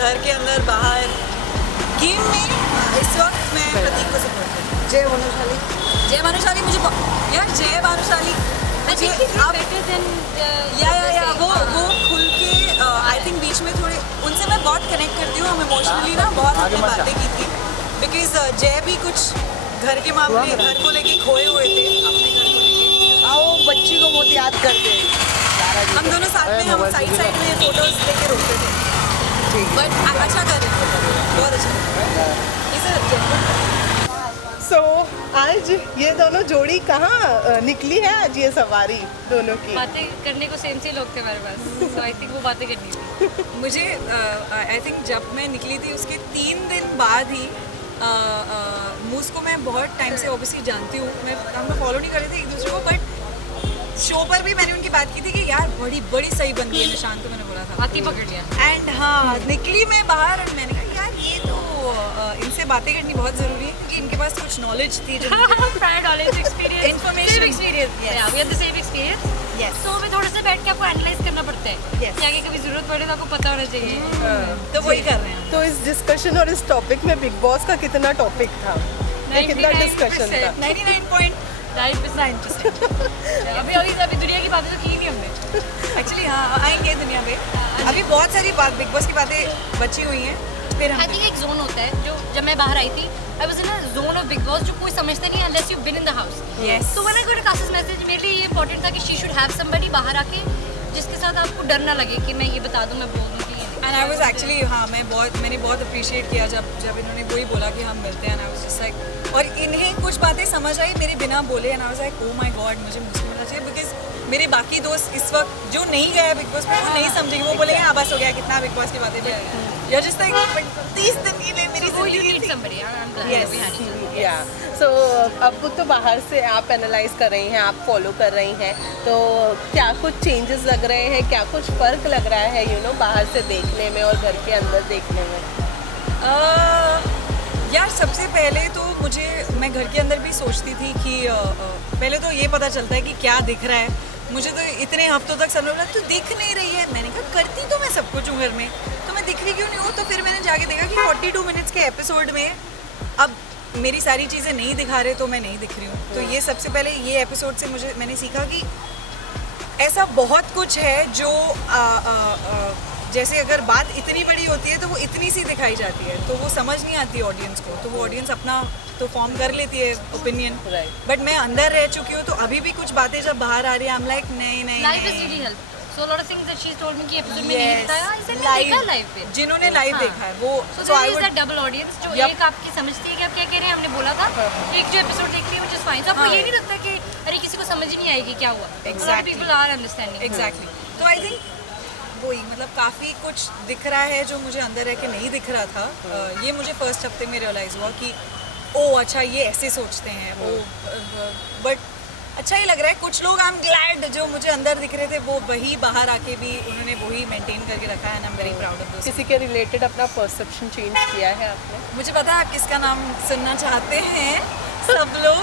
घर के अंदर बाहर गेम में इस वक्त मैं प्रतीक को सपोर्ट करती हूँ। जय भानुशाली। जय भानुशाली मुझे यार जय भानुशाली मुझे वो खुल के आई थिंक बीच में थोड़े उनसे मैं बहुत कनेक्ट करती हूँ। हम इमोशनली ना बहुत अपनी बातें की थी बिकॉज जय भी कुछ घर के मामले घर को लेके खोए हुए थे अपने घर को लेके। आओ बच्ची को बहुत याद करते हैं। हम दोनों साथ में हम साइड साइड में फोटोज लेके रोकते थे बट अच्छा कर रहे थे बहुत अच्छा। सो आज ये दोनों जोड़ी कहाँ निकली है आज ये सवारी दोनों की? बातें करने को सेम से लोग थे हमारे पास सो आई थिंक वो बातें करनी थी। मुझे आई थिंक जब मैं निकली थी उसके 3 दिन बाद ही मूस को मैं बहुत टाइम से ऑब्वियसली जानती हूँ। हम लोग फॉलो नहीं कर रहे थे एक दूसरे को बट शो पर भी मैंने उनकी बात की थी कि यार बड़ी सही बंदी है निशांत को मैंने बोला था हाथी पकड़ लिया एंड हाँ निकली मैं बाहर और मैंने कहा यार ये तो इनसे बातें करनी बहुत ज़रूरी है क्योंकि इनके पास कुछ नॉलेज थी जो इन्फॉर्मेशन एक्सपीरियंस Yes. तो हमें थोड़ा सा बैठ के आपको एनालाइज करना पड़ता है Yes. कि आगे कभी जरूरत पड़े तो आपको पता होना चाहिए। तो वही कर रहे हैं। तो इस डिस्कशन और इस टॉपिक में बिग बॉस का कितना टॉपिक था? ये कितना डिस्कशन था? 99.9% अभी दुनिया की बातें तो की नहीं हमने। एक्चुअली हाँ आएंगे दुनिया पे अभी बहुत सारी बात बिग बॉस की बातें बची हुई हैं फिर हम आई थिंक एक जोन होता है जो जब मैं बाहर आई थी I was in a zone of Bigg Boss जो कोई समझता नहीं unless you been in the house. Yes. So when I got a cast message मेरे लिए ये इंपॉर्टेंट था कि शी शुड हैव समबडी बाहर आके जिसके साथ आपको डर ना लगे कि मैं ये बता दूं मैं बोल दूं कि एंड आई वाज एक्चुअली हाँ मैंने बहुत अप्रिशिएट किया जब इन्होंने वही बोला कि हम मिलते हैं and I was just like और इन्हें कुछ बातें समझ आई मेरे बिना बोले and I was like oh my God मुझे मुझसे मिलना चाहिए बिकॉज मेरे बाकी दोस्त इस वक्त जो नहीं गए बिग बॉस में वो नहीं समझेंगे वो बोलेंगे हाँ बस हो गया कितना बिग बॉस की बातें यार जस्ट लाइक 30 दिन के लिए मेरी वो यू जिंदगी नीड थी। Somebody I am glad Yes. We had each other. या सो अब तो बाहर से आप एनालाइज कर रही हैं, आप फॉलो कर रही हैं, तो क्या कुछ चेंजेस लग रहे हैं, क्या कुछ फ़र्क लग रहा है यू नो बाहर से देखने में और घर के अंदर देखने में? यार सबसे पहले तो मैं घर के अंदर भी सोचती थी कि पहले तो ये पता चलता है कि क्या दिख रहा है। मुझे तो इतने हफ्तों तक सब लोग बोला तू दिख नहीं रही है। मैंने कहा करती तो मैं सब कुछ हूँ घर में तो मैं दिख रही क्यों नहीं हूँ। तो फिर मैंने जाके देखा कि 42 मिनट्स के एपिसोड में अब मेरी सारी चीज़ें नहीं दिखा रहे तो मैं नहीं दिख रही हूँ। तो ये सबसे पहले ये एपिसोड से मैंने सीखा कि ऐसा बहुत कुछ है जो जैसे अगर बात इतनी बड़ी होती है तो वो इतनी सी दिखाई जाती है तो वो समझ नहीं आती ऑडियंस को। तो वो ऑडियंस अपना तो फॉर्म कर लेती है ओपिनियन बट मैं अंदर रह चुकी हूँ तो अभी भी कुछ बातें जब बाहर आ रही है आई एम लाइक नहीं life is really help so lot of things that she has told me कि एपिसोड में नहीं बताया इसे देखा लाइव पे जिन्होंने लाइव देखा है वो so I was that double audience जो एक आपकी समझती है कि आप क्या कह रहे हैं हमने बोला था एक जो एपिसोड देख लिया व्हिच इज फाइन। तो आपको ये नहीं लगता कि अरे किसी को समझ ही नहीं आएगी क्या हुआ? Exactly. People are understanding exactly. तो आई थिंक वही मतलब काफ़ी कुछ दिख रहा है जो मुझे अंदर रह के नहीं दिख रहा था। ये मुझे फर्स्ट हफ्ते में रियलाइज़ हुआ कि ओ अच्छा ये ऐसे सोचते हैं वो बट अच्छा ही लग रहा है। कुछ लोग आई एम ग्लैड जो मुझे अंदर दिख रहे थे वो वही बाहर आके भी उन्होंने वही मेंटेन करके रखा है and I am very proud of this. किसी के रिलेटेड अपना परसेप्शन चेंज किया है आपने? मुझे पता है आप किसका नाम सुनना चाहते हैं सब लोग।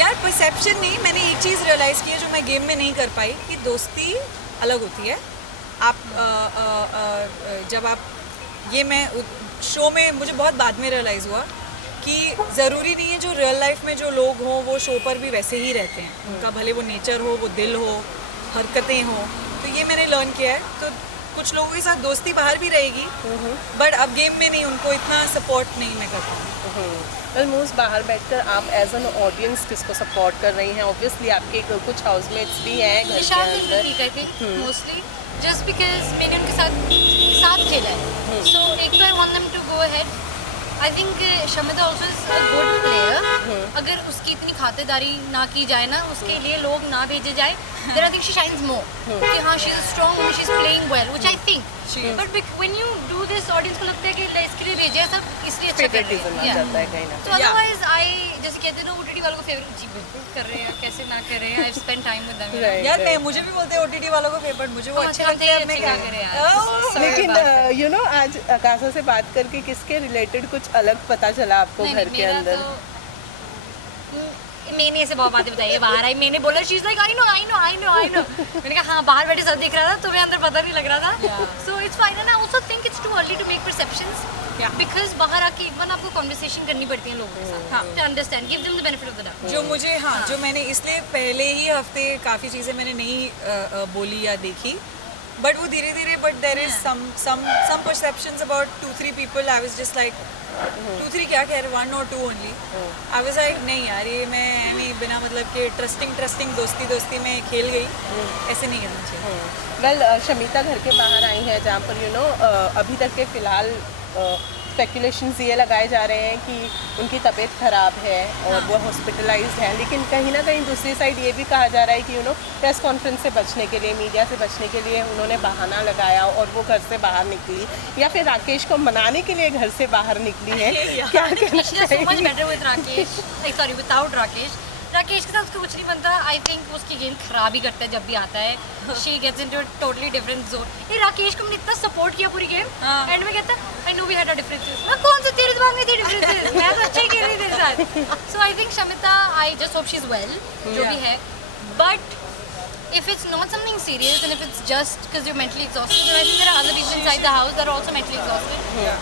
यार परसेप्शन नहीं मैंने एक चीज़ रियलाइज़ की है जो मैं गेम में नहीं कर पाई कि दोस्ती अलग होती है। आप जब आप ये मैं शो में मुझे बहुत बाद में रियलाइज़ हुआ कि ज़रूरी नहीं है जो रियल लाइफ में जो लोग हों वो शो पर भी वैसे ही रहते हैं। उनका भले वो नेचर हो वो दिल हो हरकतें हों तो ये मैंने लर्न किया है। तो कुछ लोगों के साथ दोस्ती बाहर भी रहेगी बट अब गेम में नहीं उनको इतना सपोर्ट नहीं मैं कर पाऊँ। ऑलमोस्ट बाहर बैठकर आप एज एन ऑडियंस किसको सपोर्ट कर रही हैं? ऑब्वियसली आपके कुछ हाउसमेट्स भी हैं घर के अंदर। ठीक है कि मोस्टली जस्ट बिकॉज मैंने उनके साथ खेला है सो एक तो I want them to go ahead. I think Shamita also is a good player. अगर उसकी इतनी खातिरदारी ना की जाए ना उसके लिए लोग ना भेजे जाए then I think she shines more कि हाँ she is strong she is playing well which I think but when you do this audience को लगता है कि इसके लिए भेजे सब इसलिए अच्छा कर रहे हैं जाता है कहीं ना तो अदरवाइज आई जैसे कहते हैं ना ओटीटी वालों को फेवरेट जी बिल्कुल कर रहे हैं कैसे ना कर रहे हैं I spend time with them यार मैं मुझे भी बोलते हैं ओटीटी वालों को फेवरेट मुझे वो अच्छे लगते हैं। मैं क्या करें यार लेकिन यू नो आज आकाशा से बात करके किसके रिलेटेड कुछ अलग पता चला आपको घर के अंदर? मैंने ऐसे बहुत बातें बताई है, बाहर आई, मैंने बोला she is like I know I know I know I know, मैंने कहा हाँ बाहर बैठे सब दिख रहा था, तुम्हें अंदर पता नहीं लग रहा था, so it's fine. And I also think it's too early to make perceptions, because बाहर आके एक बार आपको कन्वर्सेशन करनी पड़ती है लोगों के साथ, to understand, give them the benefit of the doubt. जो मुझे जो मैंने इसलिए पहले ही हफ्ते काफ़ी चीज़ें मैंने नहीं बोली या देखी, बट वो धीरे धीरे, but there is some perceptions about 2-3 people. I was just like 2-3 क्या कह रहे, 1 or 2 only. I was like नहीं यार, ये मैं नहीं, बिना मतलब के ट्रस्टिंग दोस्ती में खेल गई, ऐसे नहीं करना चाहिए। वेल शमिता घर के बाहर आई हैं जहाँ पर अभी तक के फ़िलहाल स्पेकुलेशंस ये लगाए जा रहे हैं कि उनकी तबीयत ख़राब है और वो हॉस्पिटलाइज्ड है, लेकिन कहीं ना कहीं दूसरी साइड ये भी कहा जा रहा है कि प्रेस कॉन्फ्रेंस से बचने के लिए, मीडिया से बचने के लिए उन्होंने बहाना लगाया और वो घर से बाहर निकली, या फिर राकेश को मनाने के लिए घर से बाहर निकली है। क्या कहना चाहिए? विदाउट राकेश के साथ उसको कुछ नहीं बनता। आई थिंक उसकी गेम खराब ही करता है जब भी आता है, she gets into a totally different zone. ये राकेश को मैंने इतना सपोर्ट किया पूरी गेम, एंड में कहता I know we had a differences, मैं कौन से तेरे दिमाग में थे डिफरेंसेस, मैं तो अच्छा ही खेल रही तेरे साथ। So I think Shamita, I just hope she is well, जो भी है, but if it's not something serious and if it's just because you're mentally exhausted, then I think there are other people inside the house that are also mentally exhausted.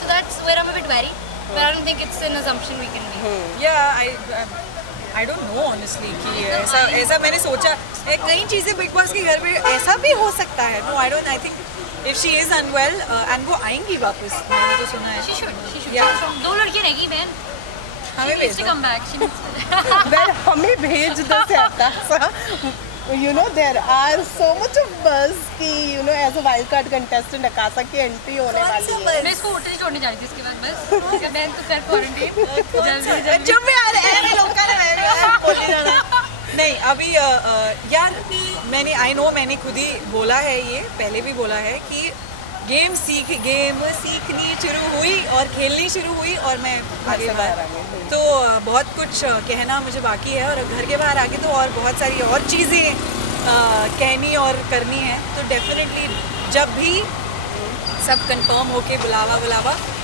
So that's where I'm a bit wary, but I don't think it's an assumption we can make. Yeah, I don't know honestly कि ऐसा मैंने सोचा, कई चीज़ें big boss के घर में ऐसा भी हो सकता है। No, I think if she is unwell and वो आएंगी वापस, मैंने तो सुना है। She should. Yeah. दो लड़कियाँ रहेगी बहन, हमें she needs to come back. She needs to. Well हमें भेज दो सा there are so much of buzz कि as a wild card contestant Akasha की एंट्री होने वाली है। मैं इसको होटल छोड़ने जा रही थी इसके बाद, बस क्या बहन तू कर क्वारंटाइन जल्दी। चुप यार, ऐसे लोग का नहीं अभी यार, मैंने खुद ही बोला है, ये पहले भी बोला है कि गेम सीखनी शुरू हुई और खेलनी शुरू हुई और मैं आगे बढ़, तो बहुत कुछ कहना मुझे बाकी है, और घर के बाहर आके तो और बहुत सारी और चीज़ें कहनी और करनी है। तो डेफिनेटली जब भी सब कंफर्म होके बुलावा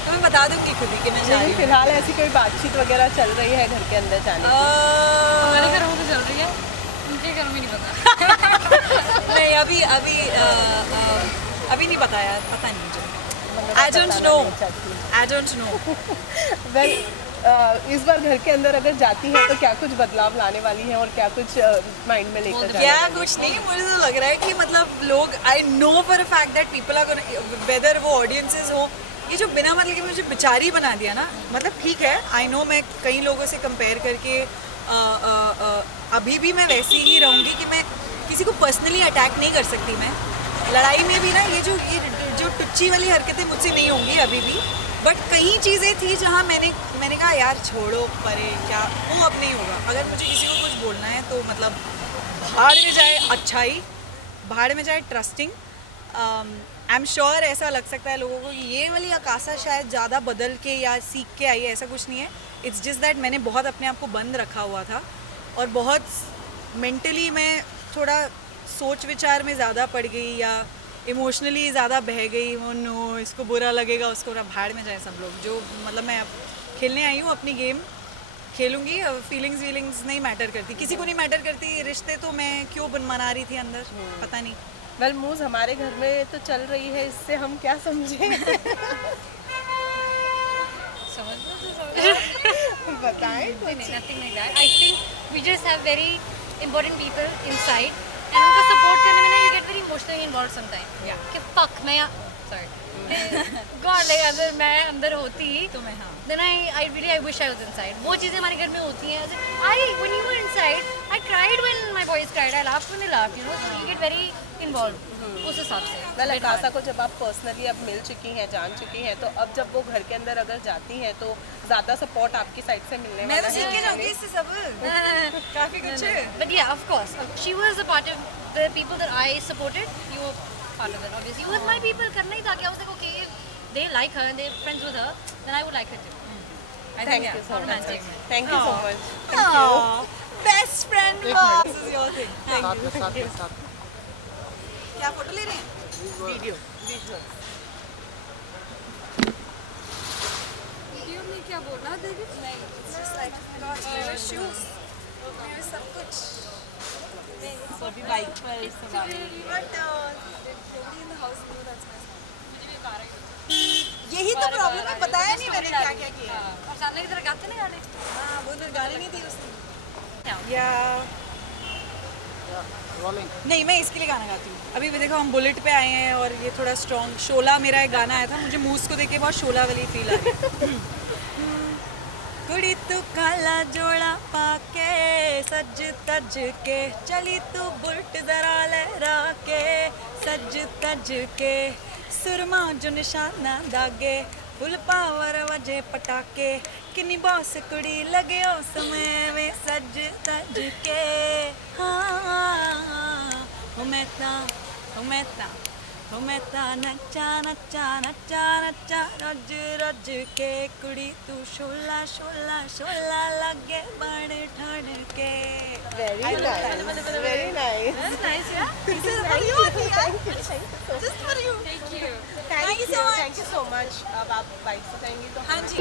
तो मैं बता दूंगी खुद ही कि मैं जा रही हूँ। फिलहाल ऐसी कोई बातचीत वगैरह चल रही है घर के अंदर जाने की? हमारे घरों में तो चल रही है, उनके घरों में नहीं पता। नहीं अभी नहीं पता यार, पता नहीं मुझे। I don't know. वेल इस बार घर के अंदर अगर जाती है तो क्या कुछ बदलाव लाने वाली है और क्या कुछ माइंड में लेकर जाने क्या वाली है? कुछ नहीं, मुझे तो लग रहा है कि मतलब लोग, I know for a fact that people are whether वो ऑडियंसेस हो, ये जो बिना मतलब कि मुझे बेचारी बना दिया ना, मतलब ठीक है, आई नो मैं कई लोगों से कंपेयर करके अभी भी मैं वैसी ही रहूँगी कि मैं किसी को पर्सनली अटैक नहीं कर सकती। मैं लड़ाई में भी ना ये जो टुच्ची वाली हरकतें मुझसे नहीं होंगी अभी भी, बट कई चीज़ें थी जहाँ मैंने कहा यार छोड़ो परे, क्या वो अब नहीं होगा। अगर मुझे किसी को कुछ बोलना है तो मतलब भाड़ में जाए अच्छाई, भाड़ में जाए ट्रस्टिंग। आई एम श्योर ऐसा लग सकता है लोगों को कि ये वाली आकाशा शायद ज़्यादा बदल के या सीख के आई है, ऐसा कुछ नहीं है। इट्स जस्ट दैट मैंने बहुत अपने आप को बंद रखा हुआ था और बहुत मेंटली मैं थोड़ा सोच विचार में ज़्यादा पड़ गई या इमोशनली ज़्यादा बह गई। वो नो, इसको बुरा लगेगा, उसको भाड़ में जाए सब लोग। जो मतलब मैं अब खेलने आई हूँ, अपनी गेम खेलूँगी, फीलिंग्स नहीं मैटर करती, किसी को नहीं मैटर करती। रिश्ते तो मैं क्यों मना रही थी अंदर, पता नहीं। वेल मूज हमारे घर में तो चल रही है, इससे हम क्या समझे? बताएं कुछ। Nothing like that. I think we just have very important people inside, and उनका support करने में ना you get very emotionally involved sometimes. Yeah. कि fuck मैं sorry. God like अगर मैं अंदर होती तो मैं हाँ। then I wish I was inside. वो चीज़ें हमारे घर में होती हैं। When you were inside, I cried when my boys cried. I laughed when they laughed. So you get very involved. उस हिसाब से। वेल आकाशा को जब आप पर्सनली अब मिल चुकी हैं, जान चुकी हैं, तो अब जब वो घर के अंदर अगर जाती हैं तो ज़्यादा सपोर्ट आपकी साइड से मिलने मैं वाला तो सीख के जाऊँगी इससे सब काफ़ी कुछ है। But yeah, of course, she was a part of the people that I supported. You were part of it, obviously. You were my people. करना ही था क्या? I was like, okay, if they like her and they're friends with her, then I would like her too. Thank you so much. romantic. Thank you so much. Thank you. Best friend this is your thing. Thank you. क्या photo ले रहे हैं? Video क्या बोला? नहीं, it's just like gosh, your shoes. सब कुछ तो अभी बाइक पर सवार बट इन द हाउस यही तो प्रॉब्लम है, बताया नहीं मैंने क्या क्या किया है। और सामने की तरफ गाते ना गाने हाँ वो तो गाली नहीं दी उसने या नहीं, मैं इसके लिए गाना गाती हूँ। अभी भी देखो हम बुलेट पे आए हैं और ये थोड़ा स्ट्रॉन्ग शोला मेरा एक गाना आया था, मुझे मूस को देख के बहुत शोला वाली फील आ रही। कुड़ी तू काला जोड़ा पाके सज तज के चली तू बुलेट जरा लहरा के सज तज के सुरमा जो निशाना दागे फुल पावर वजे पटाके किन्नी बॉस कुड़ी लगे ओ समय में सज तज के हाँ मैं ता नच्चा नच्चा नच्चा नच्चा रज रज के कुड़ी तू शोला शोला शोला लगे बड़ ठण के वेरी नाइस नाइस यार Just for you. Thank you Thank you so much. Thank you so much. अब आप बाइक से जाएंगी तो हाँ जी